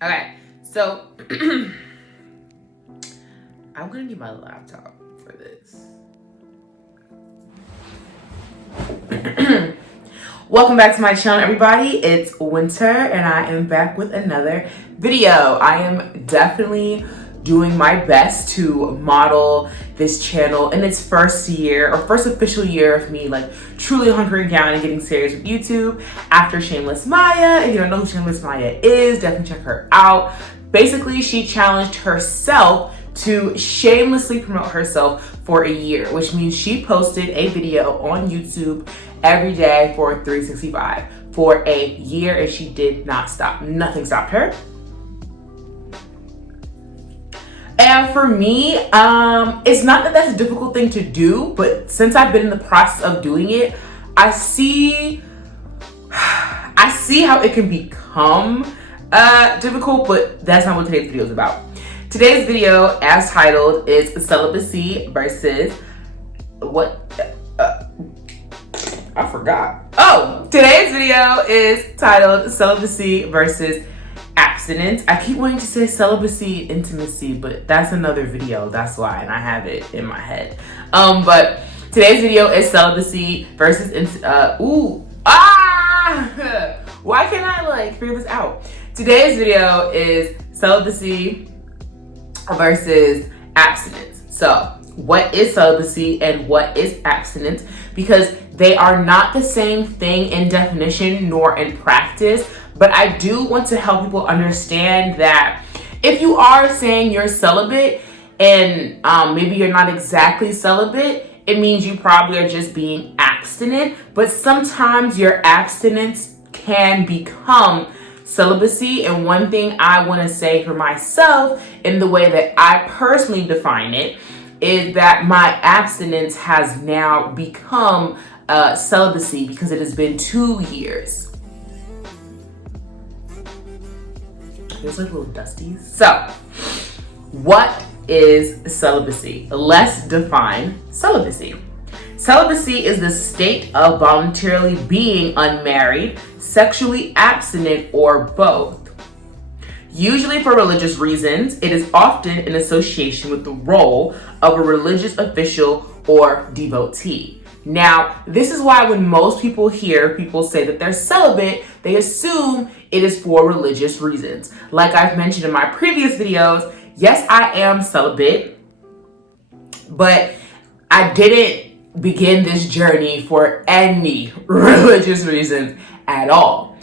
Okay, so I'm gonna need my laptop for this. Welcome back to my channel, everybody. It's Winter, and I am back with another video. I am definitely doing my best to model this channel in its first year, or first official year of me like truly hunkering down and getting serious with YouTube after Shameless Maya. If you don't know who Shameless Maya is, definitely check her out. Basically, she challenged herself to shamelessly promote herself for a year, which means she posted a video on YouTube every day for 365 for a year, and she did not stop. Nothing stopped her. And for me, it's not that that's a difficult thing to do, but since I've been in the process of doing it, I see how it can become difficult, but that's not what today's video is about. Today's video, as titled, is Celibacy versus what? I forgot. Oh, today's video is titled Celibacy versus Abstinence. I keep wanting to say celibacy, intimacy, but that's another video. That's why, and I have it in my head. But today's video is celibacy versus why can't I figure this out? Today's video is celibacy versus abstinence. So, what is celibacy and what is abstinence? Because they are not the same thing in definition nor in practice. But I do want to help people understand that if you are saying you're celibate and maybe you're not exactly celibate, it means you probably are just being abstinent. But sometimes your abstinence can become celibacy. And one thing I want to say for myself, in the way that I personally define it, is that my abstinence has now become celibacy because it has been 2 years. There's like little dusties. So, what is celibacy? Let's define celibacy. Celibacy is the state of voluntarily being unmarried, sexually abstinent, or both. Usually for religious reasons, it is often in association with the role of a religious official or devotee. Now, this is why when most people hear people say that they're celibate, they assume it is for religious reasons. Like I've mentioned in my previous videos, yes, I am celibate, but I didn't begin this journey for any religious reasons at all.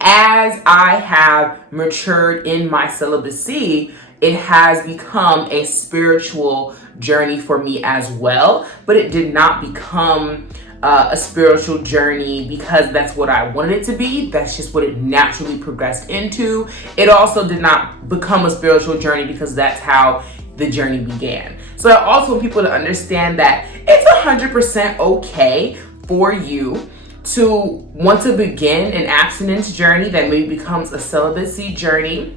As I have matured in my celibacy, it has become a spiritual journey for me as well, but it did not become a spiritual journey because that's what I wanted it to be. That's just what it naturally progressed into. It also did not become a spiritual journey because that's how the journey began. So I also want people to understand that it's 100% okay for you to want to begin an abstinence journey that maybe becomes a celibacy journey,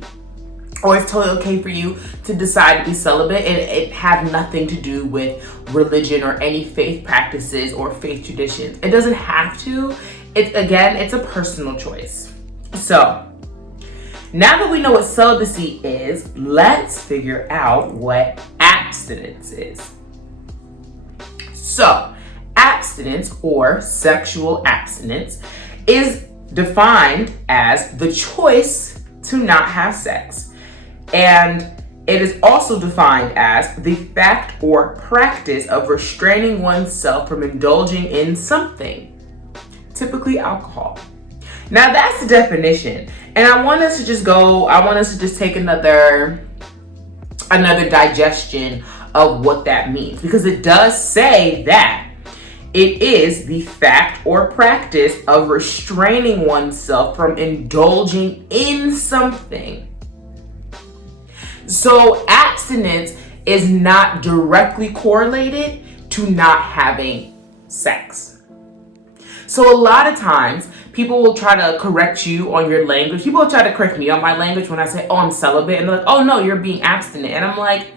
or it's totally okay for you to decide to be celibate and it have nothing to do with religion or any faith practices or faith traditions. It doesn't have to. It's a personal choice. So, now that we know what celibacy is, let's figure out what abstinence is. So, abstinence, or sexual abstinence, is defined as the choice to not have sex. And it is also defined as the fact or practice of restraining oneself from indulging in something, typically alcohol. Now that's the definition. And I want us to just take another digestion of what that means, because it does say that it is the fact or practice of restraining oneself from indulging in something. So abstinence is not directly correlated to not having sex. So a lot of times people will try to correct you on your language. People will try to correct me on my language when I say, oh, I'm celibate. And they're like, oh no, you're being abstinent. And I'm like,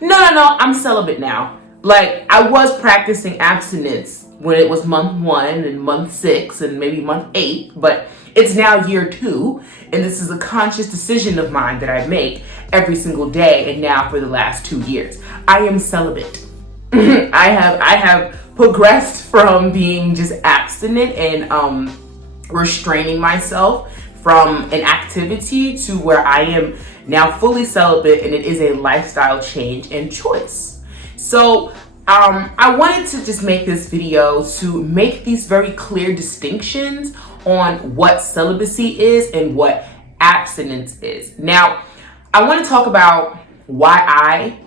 no, I'm celibate now. Like, I was practicing abstinence when it was month 1 and month 6 and maybe month 8, but it's now year 2, and this is a conscious decision of mine that I make every single day, and now for the last 2 years. I am celibate. I have progressed from being just abstinent and restraining myself from an activity to where I am now fully celibate, and it is a lifestyle change and choice. So I wanted to just make this video to make these very clear distinctions on what celibacy is and what abstinence is. Now, I want to talk about why I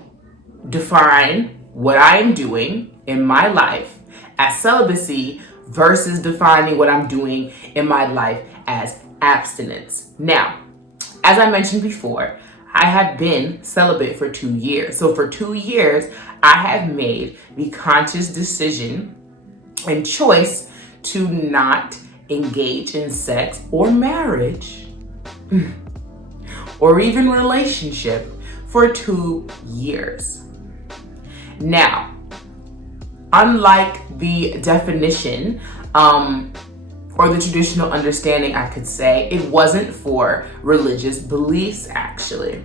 define what I am doing in my life as celibacy versus defining what I'm doing in my life as abstinence. Now, as I mentioned before, I have been celibate for 2 years. So for 2 years, I have made the conscious decision and choice to not engage in sex or marriage or even relationship for 2 years. Now, unlike the definition or the traditional understanding, I could say, it wasn't for religious beliefs actually.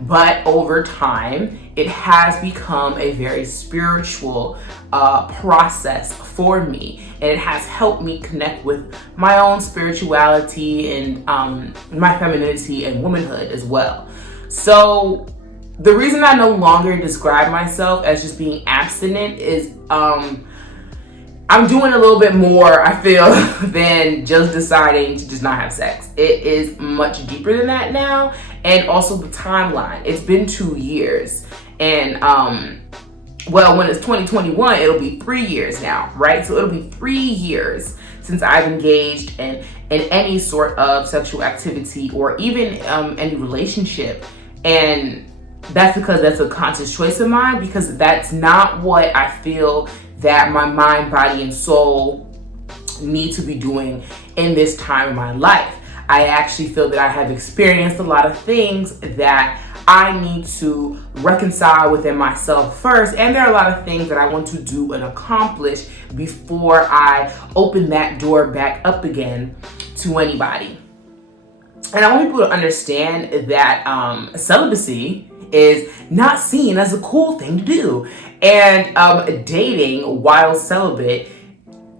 But over time, it has become a very spiritual process for me. And it has helped me connect with my own spirituality and my femininity and womanhood as well. So the reason I no longer describe myself as just being abstinent is I'm doing a little bit more, I feel, than just deciding to just not have sex. It is much deeper than that now. And also the timeline. It's been 2 years. And, well, when it's 2021, it'll be 3 years now, right? So it'll be 3 years since I've engaged in any sort of sexual activity or even any relationship. And that's because that's a conscious choice of mine, because that's not what I feel that my mind, body, and soul need to be doing in this time of my life. I actually feel that I have experienced a lot of things that I need to reconcile within myself first. And there are a lot of things that I want to do and accomplish before I open that door back up again to anybody. And I want people to understand that celibacy is not seen as a cool thing to do. And dating while celibate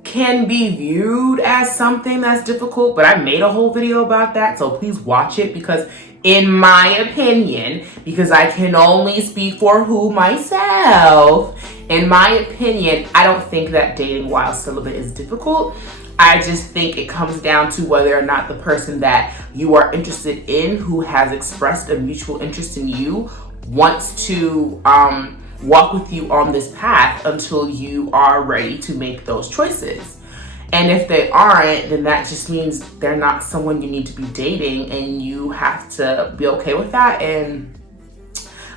can be viewed as something that's difficult, but I made a whole video about that, so please watch it, because in my opinion, because I can only speak for myself, in my opinion, I don't think that dating while celibate is difficult. I just think it comes down to whether or not the person that you are interested in, who has expressed a mutual interest in you, wants to walk with you on this path until you are ready to make those choices. And if they aren't, then that just means they're not someone you need to be dating, and you have to be okay with that and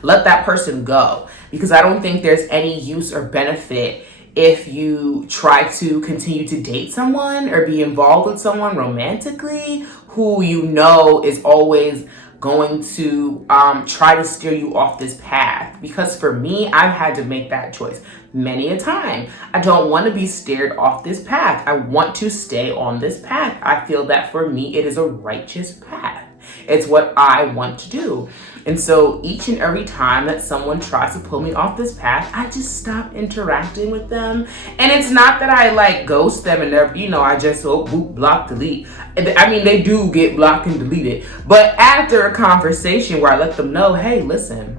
let that person go. Because I don't think there's any use or benefit if you try to continue to date someone or be involved with someone romantically who you know is always going to try to steer you off this path. Because for me, I've had to make that choice many a time. I don't want to be steered off this path. I want to stay on this path. I feel that for me, it is a righteous path. It's what I want to do. And so each and every time that someone tries to pull me off this path, I just stop interacting with them. And it's not that I like ghost them and I just boop, block, delete. I mean, they do get blocked and deleted. But after a conversation where I let them know, hey, listen,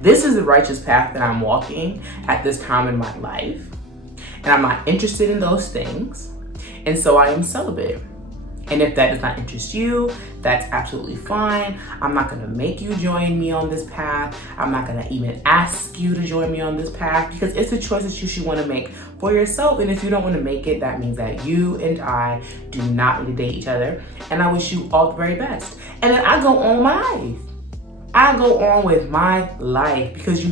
this is the righteous path that I'm walking at this time in my life, and I'm not interested in those things. And so I am celibate. And if that does not interest you, that's absolutely fine. I'm not gonna make you join me on this path. I'm not gonna even ask you to join me on this path, because it's a choice that you should wanna make for yourself. And if you don't wanna make it, that means that you and I do not need to date each other. And I wish you all the very best. And then I go on my life. I go on with my life, because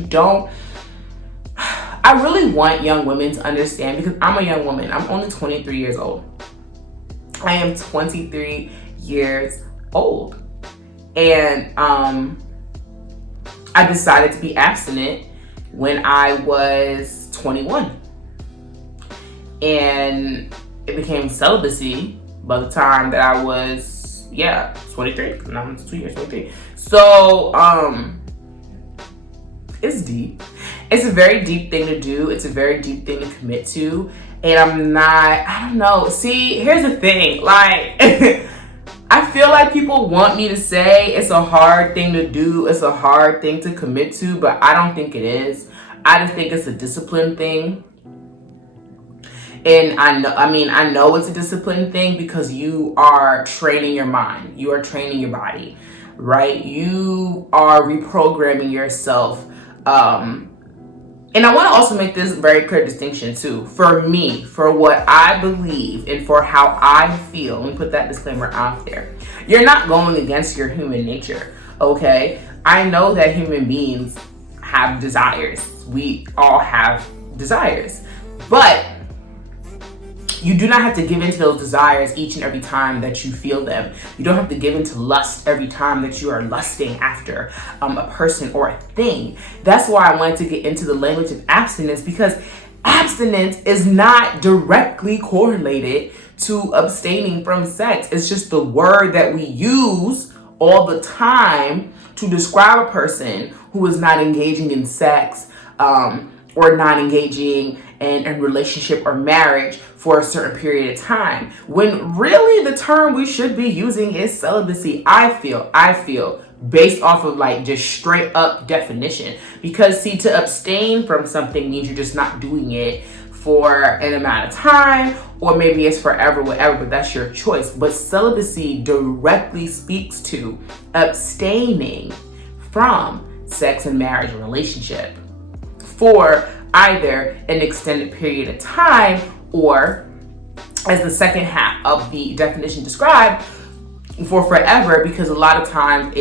I really want young women to understand, because I'm a young woman. I'm only 23 years old. I am 23 years old. And I decided to be abstinent when I was 21. and it became celibacy by the time that I was 23. Now I'm 2 years, 23. So it's deep. It's a very deep thing to do. It's a very deep thing to commit to. And I don't know. See, here's the thing. Like, I feel like people want me to say it's a hard thing to do. It's a hard thing to commit to, but I don't think it is. I just think it's a discipline thing. And I know it's a discipline thing because you are training your mind. You are training your body, right? You are reprogramming yourself. And I want to also make this very clear distinction too. For me, for what I believe and for how I feel, let me put that disclaimer out there. You're not going against your human nature, okay? I know that human beings have desires. We all have desires. But you do not have to give into those desires each and every time that you feel them. You don't have to give into lust every time that you are lusting after a person or a thing. That's why I wanted to get into the language of abstinence, because abstinence is not directly correlated to abstaining from sex. It's just the word that we use all the time to describe a person who is not engaging in sex or not engaging in a relationship or marriage for a certain period of time, when really the term we should be using is celibacy. I feel based off of like just straight up definition, because see, to abstain from something means you're just not doing it for an amount of time, or maybe it's forever, whatever, but that's your choice. But celibacy directly speaks to abstaining from sex and marriage and relationship for either an extended period of time, or as the second half of the definition described, for forever, because a lot of times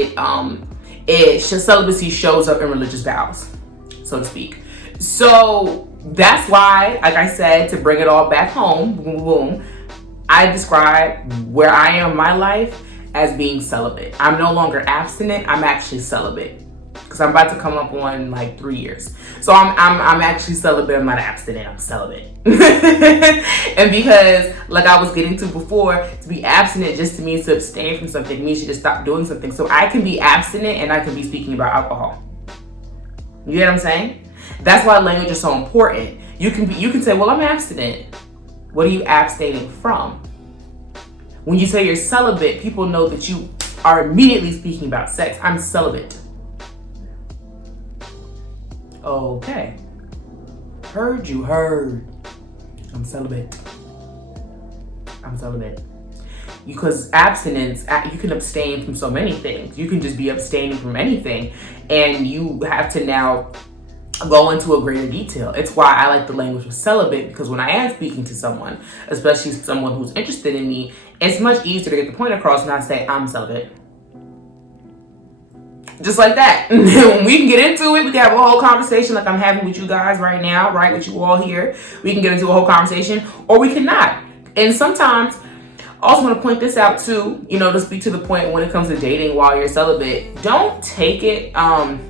celibacy shows up in religious vows, so to speak. So that's why, like I said, to bring it all back home, boom, boom, boom, I describe where I am in my life as being celibate. I'm no longer abstinent, I'm actually celibate. Because I'm about to come up on like 3 years. So I'm actually celibate. I'm not abstinent, I'm celibate. And because, like I was getting to before, to be abstinent just means to abstain from something. It means you just stop doing something. So I can be abstinent and I can be speaking about alcohol. You get what I'm saying? That's why language is so important. You can say, well, I'm abstinent. What are you abstaining from? When you say you're celibate, people know that you are immediately speaking about sex. I'm celibate. Okay. Heard. I'm celibate. Because abstinence, you can abstain from so many things. You can just be abstaining from anything, and you have to now go into a greater detail. It's why I like the language of celibate, because when I am speaking to someone, especially someone who's interested in me, it's much easier to get the point across and not say I'm celibate. Just like that. We can get into it. We can have a whole conversation like I'm having with you guys right now, right? With you all here. We can get into a whole conversation, or we cannot. And sometimes, I also want to point this out too, to speak to the point when it comes to dating while you're celibate. Don't take it, don't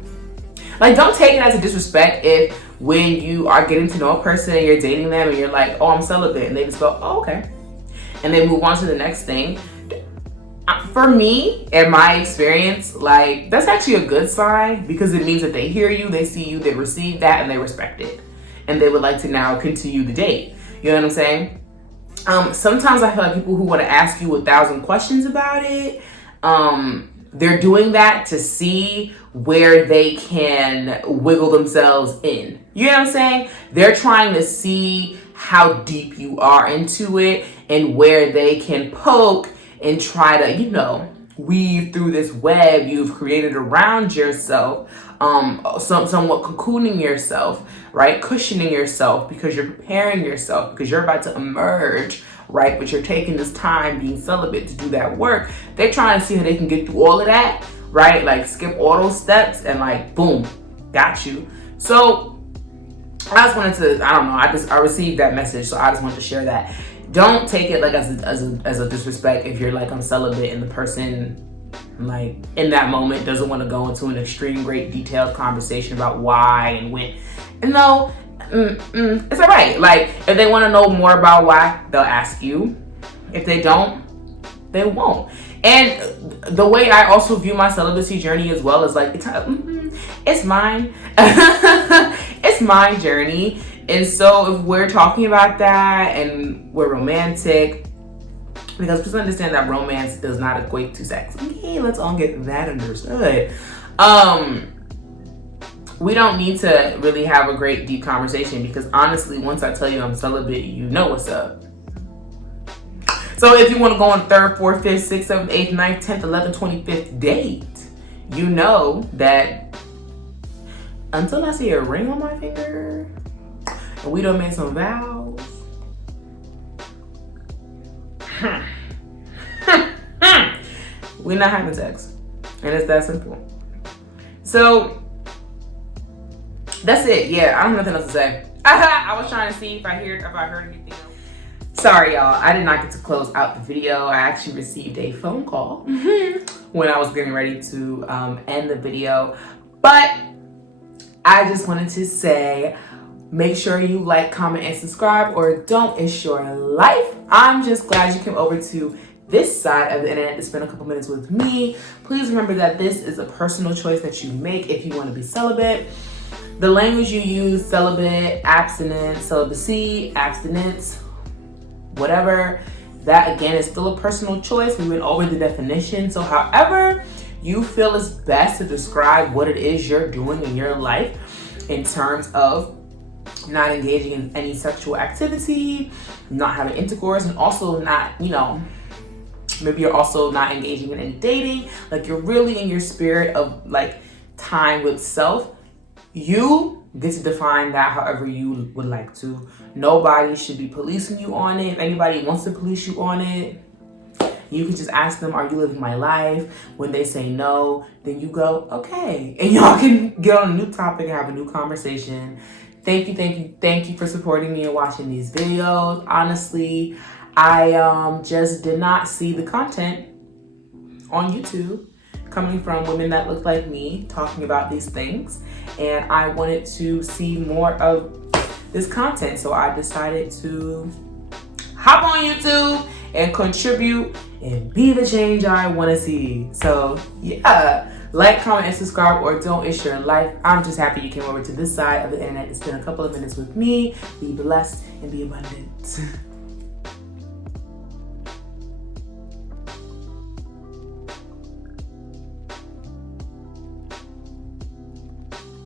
take it as a disrespect if when you are getting to know a person and you're dating them and you're like, oh, I'm celibate. And they just go, oh, okay. And they move on to the next thing. For me, in my experience, that's actually a good sign, because it means that they hear you, they see you, they receive that, and they respect it. And they would like to now continue the date. You know what I'm saying? Sometimes I feel like people who want to ask you 1,000 questions about it, they're doing that to see where they can wiggle themselves in. You know what I'm saying? They're trying to see how deep you are into it and where they can poke and try to, weave through this web you've created around yourself, somewhat cocooning yourself, right? Cushioning yourself, because you're preparing yourself, because you're about to emerge, right? But you're taking this time being celibate to do that work. They're trying to see how they can get through all of that, right? Like skip all those steps and boom, got you. So I just wanted to, I received that message, so I just wanted to share that. Don't take it as a disrespect if you're I'm celibate and the person in that moment doesn't want to go into an extreme great detailed conversation about why and when. And no, it's all right. Like, if they want to know more about why, they'll ask you. If they don't, they won't. And the way I also view my celibacy journey as well is like, it's mine. It's my journey. And so if we're talking about that and we're romantic, because please understand that romance does not equate to sex. Okay, let's all get that understood. We don't need to really have a great deep conversation, because honestly, once I tell you I'm celibate, you know what's up. So if you want to go on 3rd, 4th, 5th, 6th, 7th, 8th, 9th, 10th, 11th, 25th date, you know that until I see a ring on my finger and we done made some vows, we're not having sex. And it's that simple. So that's it. Yeah, I don't have nothing else to say. I was trying to see if I heard anything else. Sorry, y'all. I did not get to close out the video. I actually received a phone call when I was getting ready to end the video. But I just wanted to say, make sure you like, comment, and subscribe, or don't. It's your life. I'm just glad you came over to this side of the internet to spend a couple minutes with me. Please remember that this is a personal choice that you make if you want to be celibate. The language you use, celibate, abstinence, celibacy, abstinence, whatever, that again is still a personal choice. We went over the definition. So however you feel is best to describe what it is you're doing in your life in terms of not engaging in any sexual activity, not having intercourse, and also not, maybe you're also not engaging in any dating, like you're really in your spirit of like time with self. You get to define that however you would like to. Nobody should be policing you on it. If anybody wants to police you on it, you can just ask them, are you living my life? When they say no, then you go, okay. And y'all can get on a new topic and have a new conversation. Thank you for supporting me and watching these videos. Honestly, I just did not see the content on YouTube coming from women that look like me talking about these things, and I wanted to see more of this content, so I decided to hop on YouTube and contribute and be the change I want to see. So yeah, like, comment, and subscribe, or don't. It's your life. I'm just happy you came over to this side of the internet to spend a couple of minutes with me. Be blessed and be abundant.